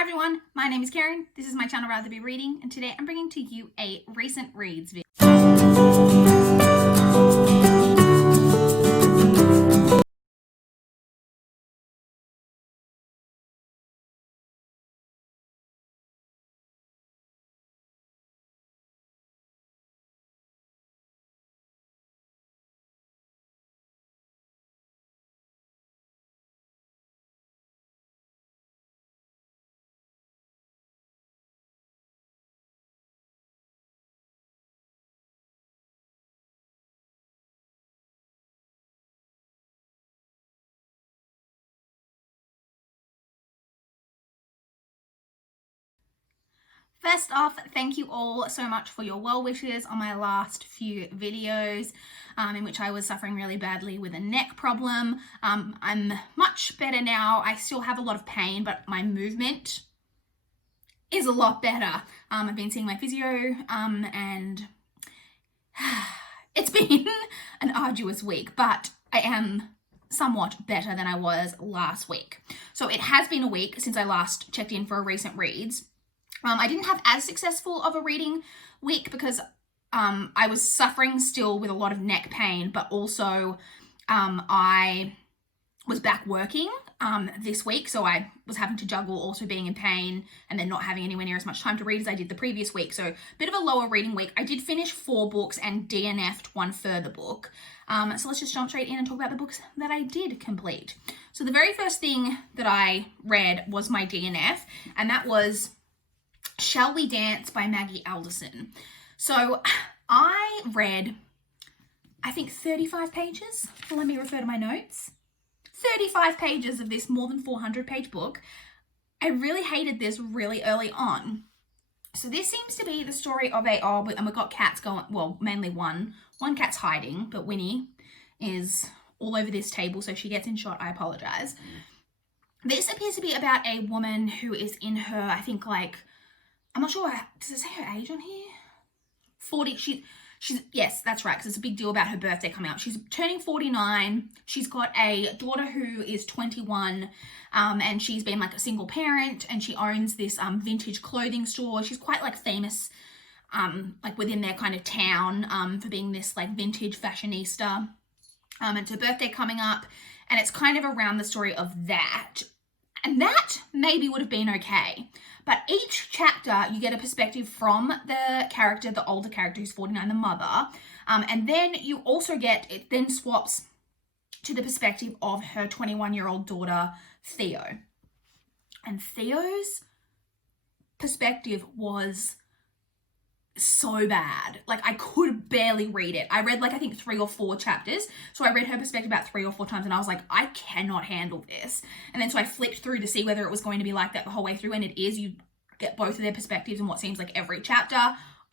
Hi everyone, my name is Karen, this is my channel Rather Be Reading, and today I'm bringing to you a recent reads video. First off, thank you all so much for your well wishes on my last few videos in which I was suffering really badly with a neck problem. I'm much better now. I still have a lot of pain, but my movement is a lot better. I've been seeing my physio and it's been an arduous week, but I am somewhat better than I was last week. So it has been a week since I last checked in for a recent reads. I didn't have as successful of a reading week because I was suffering still with a lot of neck pain, but also I was back working this week, so I was having to juggle also being in pain and then not having anywhere near as much time to read as I did the previous week. So a bit of a lower reading week. I did finish 4 books and DNF'd one further book. So let's just jump straight in and talk about the books that I did complete. So the very first thing that I read was my DNF, and that was Shall We Dance by Maggie Alderson. So I read, I think 35 pages. Let me refer to my notes. 35 pages of this more than 400 page book. I really hated this really early on. So this seems to be the story of and we've got cats going, well, mainly one cat's hiding, but Winnie is all over this table, so if she gets in shot, I apologize. This appears to be about a woman who is in her, I think like, I'm not sure, does it say her age on here? 40, she's yes, that's right, because it's a big deal about her birthday coming up. She's turning 49. She's got a daughter who is 21, and she's been like a single parent, and she owns this vintage clothing store. She's quite like famous, like within their kind of town, for being this like vintage fashionista. And it's her birthday coming up, and it's kind of around the story of that. And that maybe would have been okay. But each chapter, you get a perspective from the character, the older character who's 49, the mother. And then you also it then swaps to the perspective of her 21-year-old daughter, Theo. And Theo's perspective was so bad. Like, I could barely read it. I read like, I think 3 or 4 chapters. So I read her perspective about 3 or 4 times and I was like, I cannot handle this. And then so I flipped through to see whether it was going to be like that the whole way through, and it is. You get both of their perspectives in what seems like every chapter.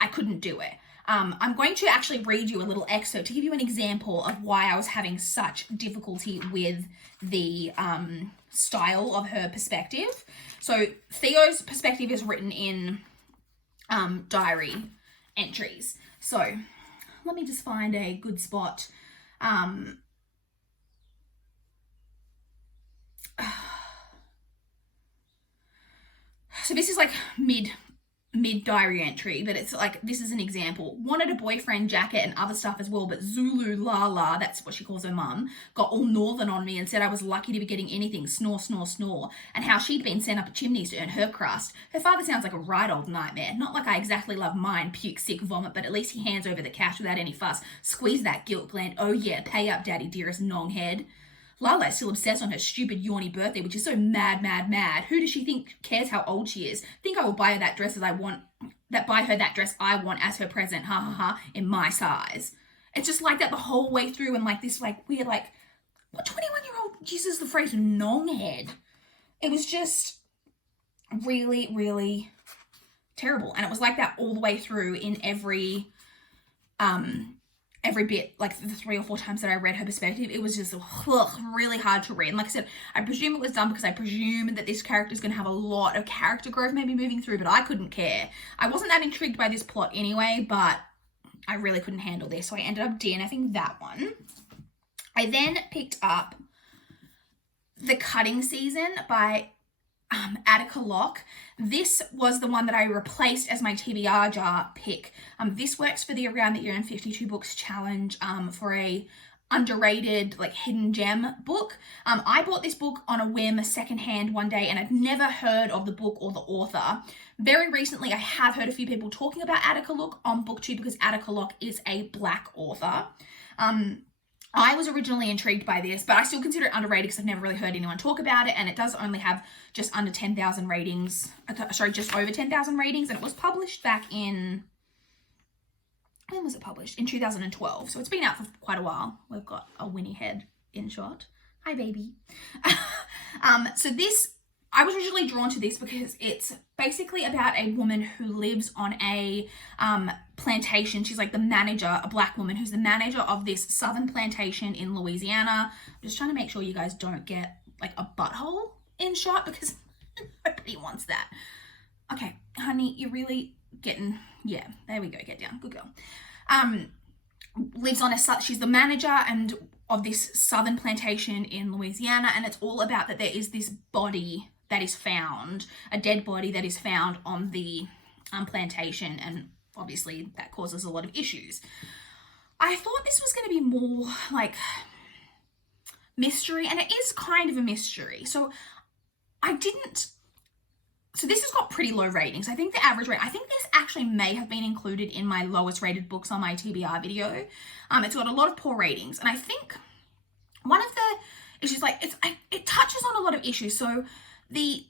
I couldn't do it. I'm going to actually read you a little excerpt to give you an example of why I was having such difficulty with the style of her perspective. So Theo's perspective is written in diary entries. So let me just find a good spot. So this is like mid diary entry, but it's like, this is an example. Wanted a boyfriend jacket and other stuff as well, but Zulu Lala, that's what she calls her mum, got all northern on me and said I was lucky to be getting anything, snore, snore, snore, and how she'd been sent up chimneys to earn her crust. Her father sounds like a right old nightmare. Not like I exactly love mine, puke, sick, vomit, but at least he hands over the cash without any fuss. Squeeze that guilt gland. Oh yeah, pay up, daddy dearest nonghead. Lala's still obsessed on her stupid yawny birthday, which is so mad. Who does she think cares how old she is? Think I will buy her that dress buy her that dress I want as her present, ha ha ha, in my size. It's just like that the whole way through, and like this like weird like, what 21-year-old uses the phrase nonghead? It was just really, really terrible. And it was like that all the way through in every bit, like the 3 or 4 times that I read her perspective. It was just really hard to read. And like I said, I presume it was done because I presume that this character is going to have a lot of character growth maybe moving through, but I couldn't care. I wasn't that intrigued by this plot anyway, but I really couldn't handle this, so I ended up DNFing that one. I then picked up The Cutting Season by Attica Locke. This was the one that I replaced as my TBR jar pick. This works for the Around the Year in 52 Books challenge for a underrated like hidden gem book. I bought this book on a whim secondhand one day and I'd never heard of the book or the author. Very recently I have heard a few people talking about Attica Locke on BookTube because Attica Locke is a Black author. I was originally intrigued by this, but I still consider it underrated because I've never really heard anyone talk about it, and it does only have just under 10,000 ratings. Sorry, just over 10,000 ratings, and it was published back in... When was it published? In 2012. So it's been out for quite a while. We've got a Winnie head in shot. Hi, baby. So this, I was originally drawn to this because it's basically about a woman who lives on a plantation. She's like the manager, a Black woman who's the manager of this southern plantation in Louisiana. I'm just trying to make sure you guys don't get like a butthole in shot because nobody wants that. Okay, honey, you're really getting... Yeah, there we go. Get down. Good girl. Lives on she's the manager and of this southern plantation in Louisiana, and it's all about that there is this body that is found, a dead body that is found on the plantation, and obviously that causes a lot of issues. I thought this was going to be more like mystery, and it is kind of a mystery. So this has got pretty low ratings. I think the average rate, I think this actually may have been included in my lowest rated books on my TBR video. It's got a lot of poor ratings. And I think one of the issues, like it touches on a lot of issues. So the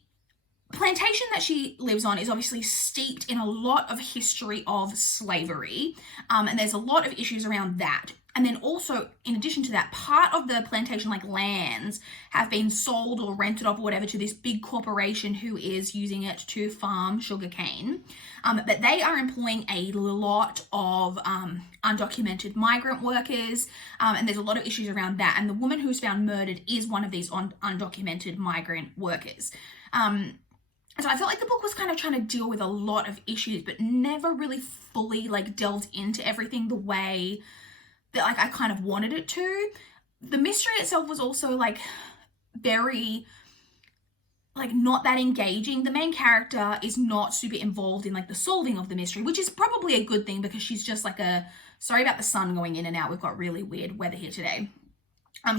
plantation that she lives on is obviously steeped in a lot of history of slavery. And there's a lot of issues around that. And then also, in addition to that, part of the plantation, like lands, have been sold or rented off or whatever to this big corporation who is using it to farm sugarcane. But they are employing a lot of undocumented migrant workers, and there's a lot of issues around that. And the woman who's found murdered is one of these undocumented migrant workers. So I felt like the book was kind of trying to deal with a lot of issues, but never really fully like delved into everything the way that like I kind of wanted it to. The mystery itself was also like very like not that engaging. The main character is not super involved in like the solving of the mystery, which is probably a good thing because she's just like sorry about the sun going in and out. We've got really weird weather here today.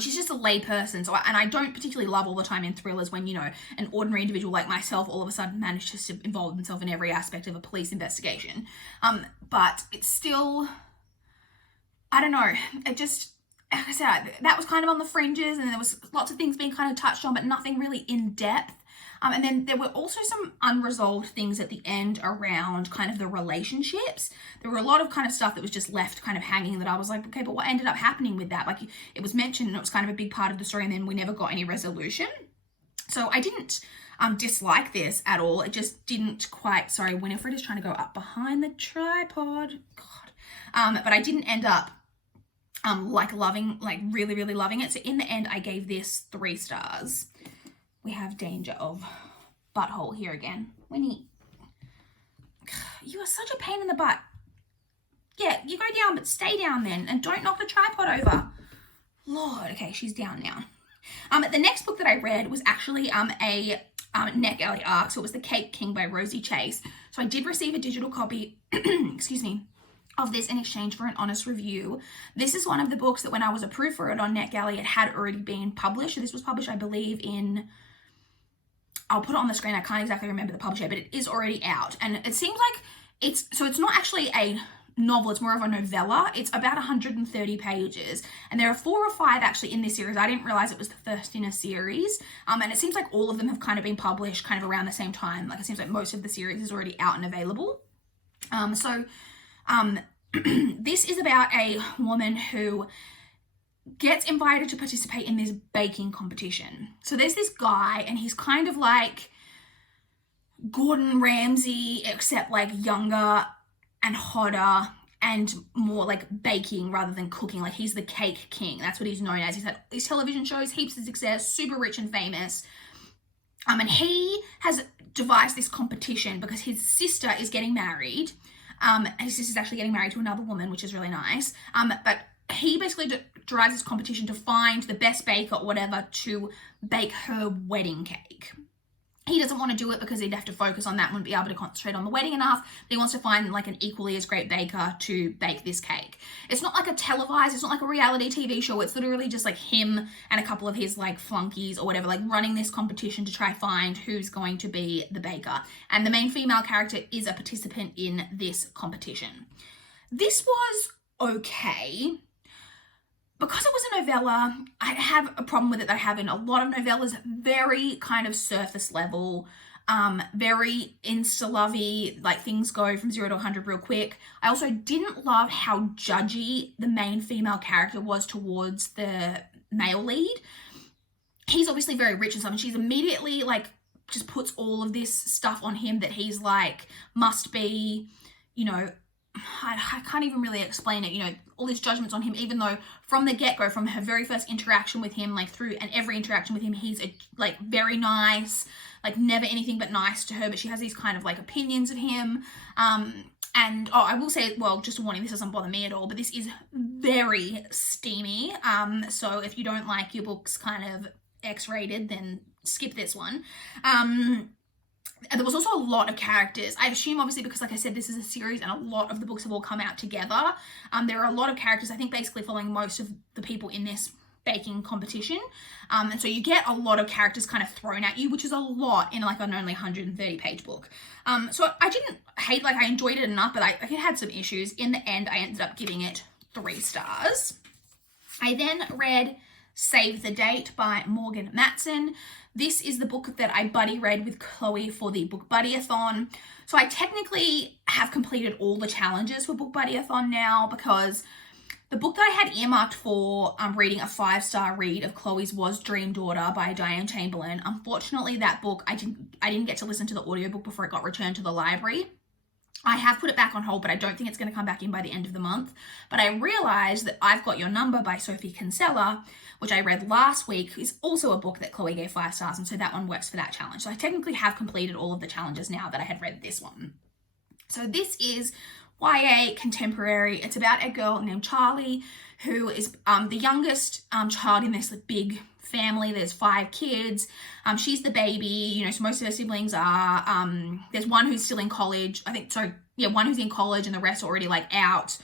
She's just a lay person. So, and I don't particularly love all the time in thrillers when, you know, an ordinary individual like myself all of a sudden manages to involve himself in every aspect of a police investigation. But it's still... I don't know, it just, like I said, that was kind of on the fringes, and there was lots of things being kind of touched on, but nothing really in depth. And then there were also some unresolved things at the end around kind of the relationships. There were a lot of kind of stuff that was just left kind of hanging that I was like, okay, but what ended up happening with that? Like, it was mentioned and it was kind of a big part of the story, and then we never got any resolution. So I didn't dislike this at all. It just didn't quite, sorry, Winifred is trying to go up behind the tripod. God. But I didn't end up really, really loving it. So in the end, I gave this 3 stars. We have danger of butthole here again. Winnie, you are such a pain in the butt. Yeah, you go down, but stay down then, and don't knock the tripod over. Lord, okay, she's down now. The next book that I read was actually a NetGalley arc, so it was The Cape King by Rosie Chase. So I did receive a digital copy, excuse me, of this in exchange for an honest review. This is one of the books that when I was approved for it on NetGalley, it had already been published. So this was published, I believe, in... I'll put it on the screen. I can't exactly remember the publisher, but it is already out. And it seems like it's not actually a novel. It's more of a novella. It's about 130 pages. And there are 4 or 5 actually in this series. I didn't realize it was the first in a series. And it seems like all of them have kind of been published kind of around the same time. Like it seems like most of the series is already out and available. This is about a woman who gets invited to participate in this baking competition. So there's this guy, and he's kind of like Gordon Ramsay, except like younger and hotter and more like baking rather than cooking. Like he's the cake king. That's what he's known as. He's had these television shows, heaps of success, super rich and famous. And he has devised this competition because his sister is getting married. And his sister's actually getting married to another woman, which is really nice. But he basically derives this competition to find the best baker or whatever to bake her wedding cake. He doesn't want to do it because he'd have to focus on that and wouldn't be able to concentrate on the wedding enough. But he wants to find like an equally as great baker to bake this cake. It's not like a televised, it's not like a reality TV show. It's literally just like him and a couple of his like flunkies or whatever, like running this competition to try find who's going to be the baker. And the main female character is a participant in this competition. This was okay. Because it was a novella, I have a problem with it that I have in a lot of novellas, very kind of surface level, very insta-lovey, like things go from 0 to 100 real quick. I also didn't love how judgy the main female character was towards the male lead. He's obviously very rich and stuff, and she's immediately like, just puts all of this stuff on him that he's like, must be, you know, I can't even really explain it, you know, all these judgments on him, even though from the get-go, from her very first interaction with him, like through and every interaction with him, he's like very nice, like never anything but nice to her, but she has these kind of like opinions of him. And I will say, well, just a warning, this doesn't bother me at all, but this is very steamy. So if you don't like your books kind of X-rated, then skip this one. There was also a lot of characters. I assume, obviously, because like I said, this is a series and a lot of the books have all come out together. There are a lot of characters, I think, basically following most of the people in this baking competition. And so you get a lot of characters kind of thrown at you, which is a lot in like an only 130-page book. So I didn't hate, like I enjoyed it enough, but it had some issues. In the end, I ended up giving it 3 stars. I then read Save the Date by Morgan Matson. This is the book that I buddy read with Chloe for the Book Buddy-a-thon. So I technically have completed all the challenges for Book Buddy-a-thon now, because the book that I had earmarked for reading a 5-star read of Chloe's was Dream Daughter by Diane Chamberlain. Unfortunately, that book, I didn't get to listen to the audiobook before it got returned to the library. I have put it back on hold, but I don't think it's going to come back in by the end of the month. But I realized that I've Got Your Number by Sophie Kinsella, which I read last week, is also a book that Chloe gave 5 stars, and so that one works for that challenge. So I technically have completed all of the challenges now that I had read this one. So this is YA contemporary. It's about a girl named Charlie, who is the youngest child in this big family. There's 5 kids. She's the baby, you know, so most of her siblings are, there's one who's still in college. One who's in college and the rest are already like out,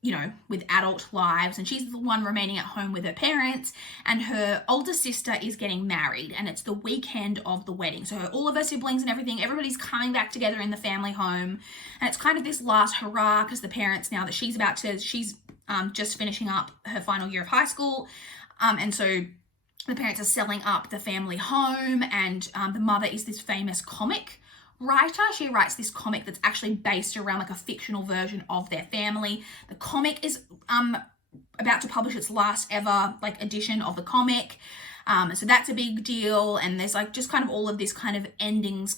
you know, with adult lives. And she's the one remaining at home with her parents, and her older sister is getting married, and it's the weekend of the wedding. So all of her siblings and everything, everybody's coming back together in the family home. And it's kind of this last hurrah, because the parents, now that she's just finishing up her final year of high school, and so the parents are selling up the family home, and the mother is this famous comic writer. She writes this comic that's actually based around like a fictional version of their family. The comic is about to publish its last ever like edition of the comic. So that's a big deal, and there's like just kind of all of this kind of endings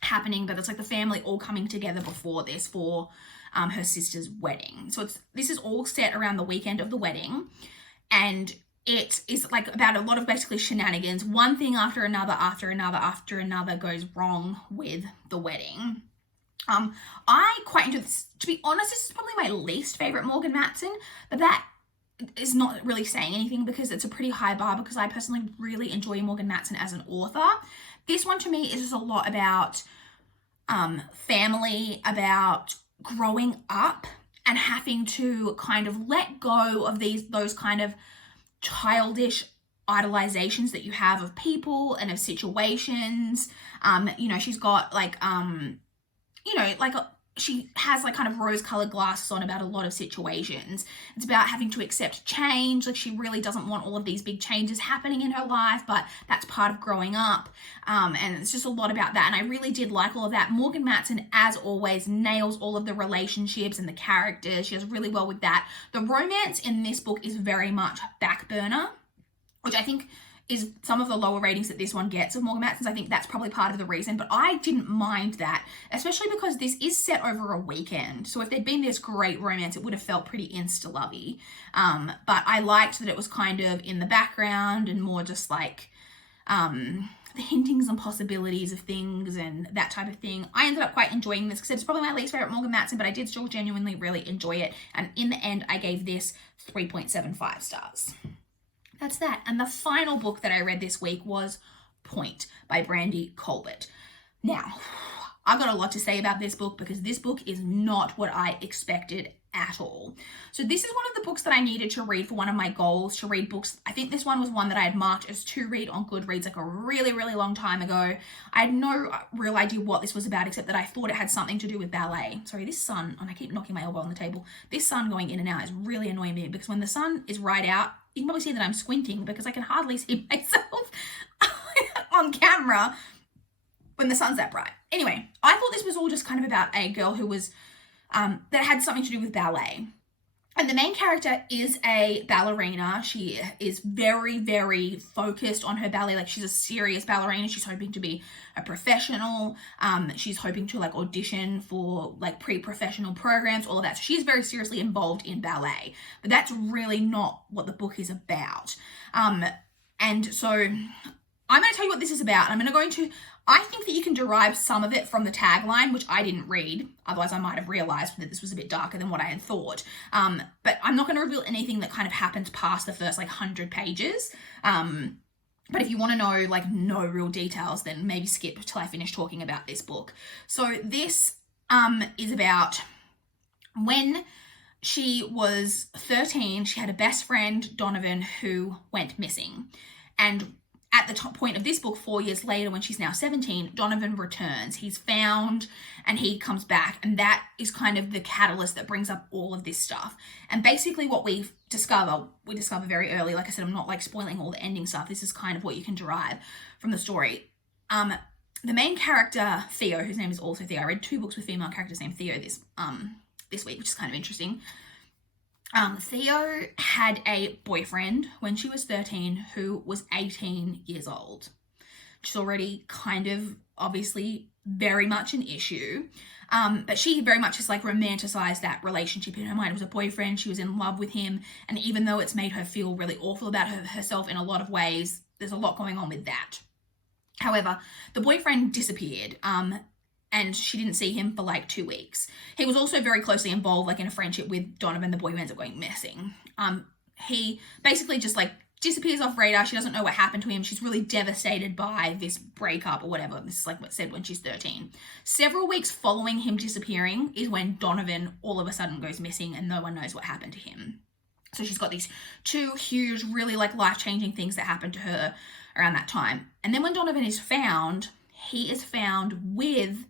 happening, but it's like the family all coming together before this for her sister's wedding. So this is all set around the weekend of the wedding. And it is like about a lot of basically shenanigans. One thing after another goes wrong with the wedding. I quite enjoyed this. To be honest, this is probably my least favorite Morgan Matson, but that is not really saying anything because it's a pretty high bar, because I personally really enjoy Morgan Matson as an author. This one to me is just a lot about family, about growing up and having to kind of let go of those kind of childish idolizations that you have of people and of situations. You know, she's got like, you know, like she has like kind of rose-colored glasses on about a lot of situations. It's about having to accept change. Like she really doesn't want all of these big changes happening in her life, but that's part of growing up. And it's just a lot about that. And I really did like all of that. Morgan Matson, as always, nails all of the relationships and the characters. She does really well with that. The romance in this book is very much back burner, which I think is some of the lower ratings that this one gets of Morgan Matson's. I think that's probably part of the reason, but I didn't mind that, especially because this is set over a weekend. So if there'd been this great romance, it would have felt pretty insta-lovey. But I liked that it was kind of in the background and more just like the hintings and possibilities of things and that type of thing. I ended up quite enjoying this because it's probably my least favorite Morgan Matson, but I did still genuinely really enjoy it. And in the end, I gave this 3.75 stars. That's that. And the final book that I read this week was Pointe by Brandy Colbert. Now, I've got a lot to say about this book because this book is not what I expected at all. So this is one of the books that I needed to read for one of my goals, to read books. I think this one was one that I had marked as to read on Goodreads like a really, really long time ago. I had no real idea what this was about, except that I thought it had something to do with ballet. Sorry, this sun, and I keep knocking my elbow on the table, this sun going in and out is really annoying me, because when the sun is right out, you can probably see that I'm squinting because I can hardly see myself on camera when the sun's that bright. Anyway, I thought this was all just kind of about a girl who was that had something to do with ballet. And the main character is a ballerina. She is very, very focused on her ballet. Like, she's a serious ballerina. She's hoping to be a professional. She's hoping to like audition for like pre-professional programs, all of that. So she's very seriously involved in ballet, but that's really not what the book is about. And so I'm going to tell you what this is about. I'm going to I think that you can derive some of it from the tagline, which I didn't read. Otherwise, I might have realized that this was a bit darker than what I had thought. But I'm not going to reveal anything that kind of happens past the first like 100 pages. But if you want to know like no real details, then maybe skip till I finish talking about this book. So this is about when she was 13, she had a best friend, Donovan, who went missing. And at the top point of this book, 4 years later, when she's now 17, Donovan returns. He's found and he comes back. And that is kind of the catalyst that brings up all of this stuff. And basically what we discover very early. Like I said, I'm not like spoiling all the ending stuff. This is kind of what you can derive from the story. The main character, Theo, whose name is also Theo. I read 2 books with female characters named Theo this week, which is kind of interesting. Theo had a boyfriend when she was 13 who was 18 years old, which is already kind of obviously very much an issue. But she very much has like romanticized that relationship in her mind. It was a boyfriend, she was in love with him, and even though it's made her feel really awful about herself in a lot of ways, there's a lot going on with that. However, the boyfriend disappeared. And she didn't see him for like 2 weeks. He was also very closely involved like in a friendship with Donovan, the boy who ends up going missing. He basically just like disappears off radar. She doesn't know what happened to him. She's really devastated by this breakup or whatever. This is like what said when she's 13. Several weeks following him disappearing is when Donovan all of a sudden goes missing and no one knows what happened to him. So she's got these 2 huge, really like life-changing things that happened to her around that time. And then when Donovan is found, he is found with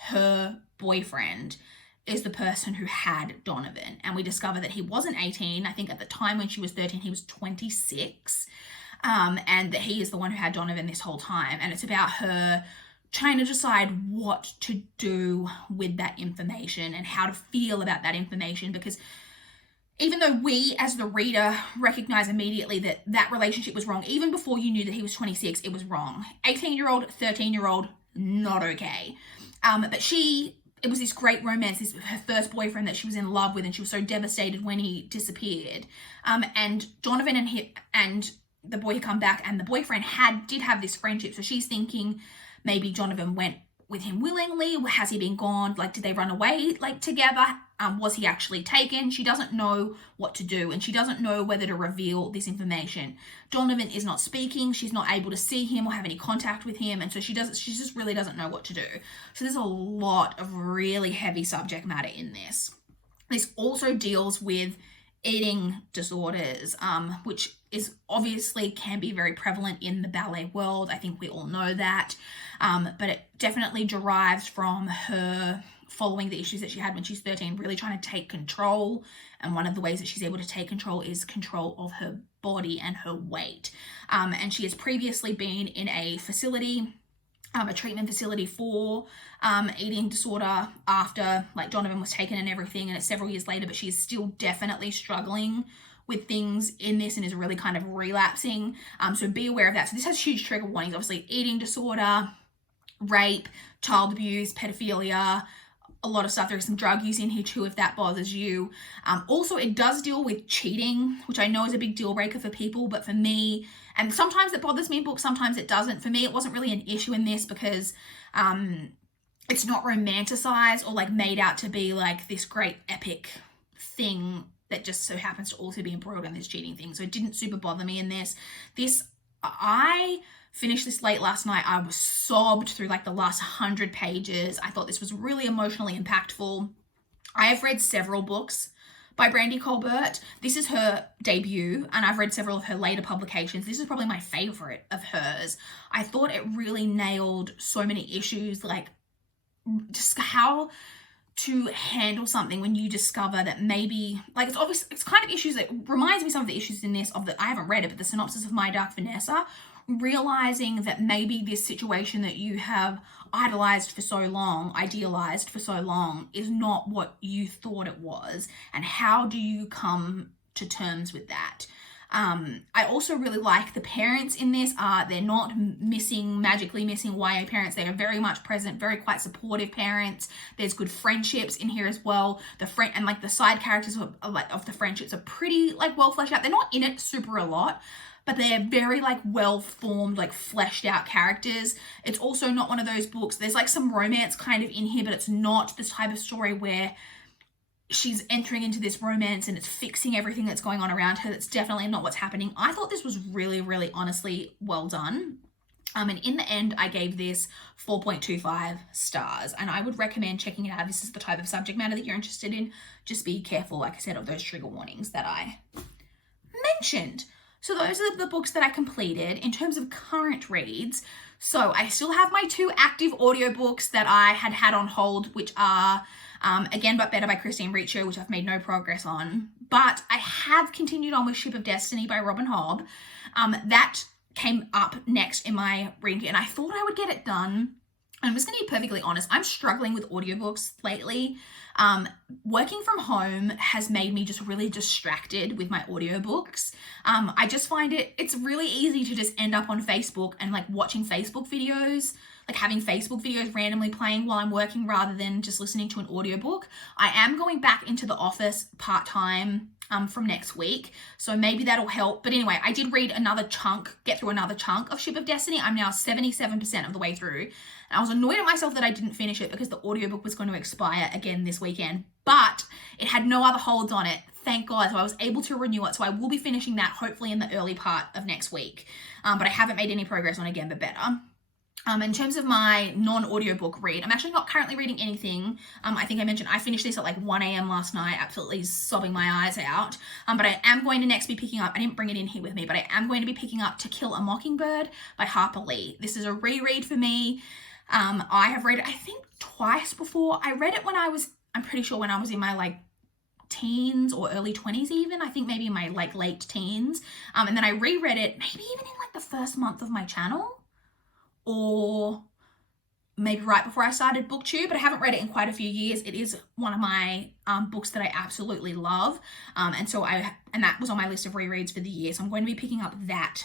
her boyfriend is the person who had Donovan. And we discover that he wasn't 18. I think at the time when she was 13, he was 26. And that he is the one who had Donovan this whole time. And it's about her trying to decide what to do with that information and how to feel about that information. Because even though we as the reader recognize immediately that that relationship was wrong, even before you knew that he was 26, it was wrong. 18-year-old, 13-year-old, not okay. But it was this great romance, her first boyfriend that she was in love with, and she was so devastated when he disappeared. And Donovan and the boy had come back, and the boyfriend did have this friendship. So she's thinking maybe Donovan went with him willingly. Has he been gone? Like, did they run away like together? Was he actually taken? She doesn't know what to do, and she doesn't know whether to reveal this information. Donovan is not speaking. She's not able to see him or have any contact with him, and so she just really doesn't know what to do. So there's a lot of really heavy subject matter in this. This also deals with eating disorders, which is obviously can be very prevalent in the ballet world. I think we all know that, but it definitely derives from her following the issues that she had when she's 13, really trying to take control. And one of the ways that she's able to take control is control of her body and her weight. And she has previously been in a facility, a treatment facility for eating disorder after like Donovan was taken and everything, and it's several years later, but she's still definitely struggling with things in this and is really kind of relapsing. So be aware of that. So this has huge trigger warnings, obviously eating disorder, rape, child abuse, pedophilia, a lot of stuff. There's some drug use in here too, if that bothers you. Also, it does deal with cheating, which I know is a big deal breaker for people, but for me, and sometimes it bothers me in books, sometimes it doesn't. For me, it wasn't really an issue in this because it's not romanticized or like made out to be like this great epic thing that just so happens to also be embroiled in this cheating thing. So it didn't super bother me in this. I finished this late last night. I was sobbed through like the last 100 pages. I thought this was really emotionally impactful. I have read several books by Brandy Colbert. This is her debut, and I've read several of her later publications. This is probably my favorite of hers. I thought it really nailed so many issues, like just how to handle something when you discover that maybe, like, it's kind of issues that reminds me some of the issues in this, I haven't read it, but the synopsis of My Dark Vanessa, realizing that maybe this situation that you have idealized for so long is not what you thought it was, and how do you come to terms with that? I also really like the parents in this. They're not magically missing YA parents. They are very much present, very quite supportive parents. There's good friendships in here as well. And like the side characters of the friendships are pretty like well fleshed out. They're not in it super a lot, but they're very like well formed, like fleshed out characters. It's also not one of those books. There's like some romance kind of in here, but it's not this type of story where she's entering into this romance and it's fixing everything that's going on around her. That's definitely not what's happening. I thought this was really, really honestly well done. And in the end, I gave this 4.25 stars, and I would recommend checking it out. This is the type of subject matter that you're interested in. Just be careful, like I said, of those trigger warnings that I mentioned. So those are the books that I completed. In terms of current reads, so I still have my 2 active audiobooks that I had on hold, which are Again But Better by Christine Reacher, which I've made no progress on. But I have continued on with Ship of Destiny by Robin Hobb. That came up next in my reading, and I thought I would get it done. I'm just going to be perfectly honest. I'm struggling with audiobooks lately. Working from home has made me just really distracted with my audiobooks. I just find it's really easy to just end up on Facebook and like watching Facebook videos, like having Facebook videos randomly playing while I'm working rather than just listening to an audiobook. I am going back into the office part-time from next week, so maybe that'll help. But anyway, I did get through another chunk of Ship of Destiny. I'm now 77% of the way through. And I was annoyed at myself that I didn't finish it because the audiobook was going to expire again this weekend, but it had no other holds on it, thank God. So I was able to renew it. So I will be finishing that hopefully in the early part of next week. But I haven't made any progress on Again But Better. In terms of my non-audiobook read, I'm actually not currently reading anything. I think I mentioned I finished this at like 1 a.m. last night, absolutely sobbing my eyes out. But I am going to next be picking up, I didn't bring it in here with me, but I am going to be picking up To Kill a Mockingbird by Harper Lee. This is a reread for me. I have read it, I think, twice before. I read it I'm pretty sure when I was in my like teens or early 20s even. I think maybe in my like late teens. And then I reread it maybe even in like the first month of my channel, or maybe right before I started BookTube, but I haven't read it in quite a few years. It is one of my books that I absolutely love. And that was on my list of rereads for the year. So I'm going to be picking up that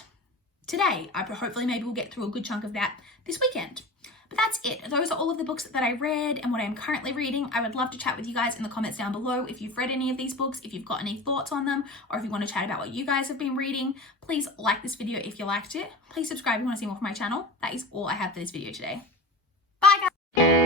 today. Hopefully maybe we'll get through a good chunk of that this weekend. But that's it. Those are all of the books that I read and what I'm currently reading. I would love to chat with you guys in the comments down below if you've read any of these books, if you've got any thoughts on them, or if you want to chat about what you guys have been reading. Please like this video if you liked it. Please subscribe if you want to see more from my channel. That is all I have for this video today. Bye guys!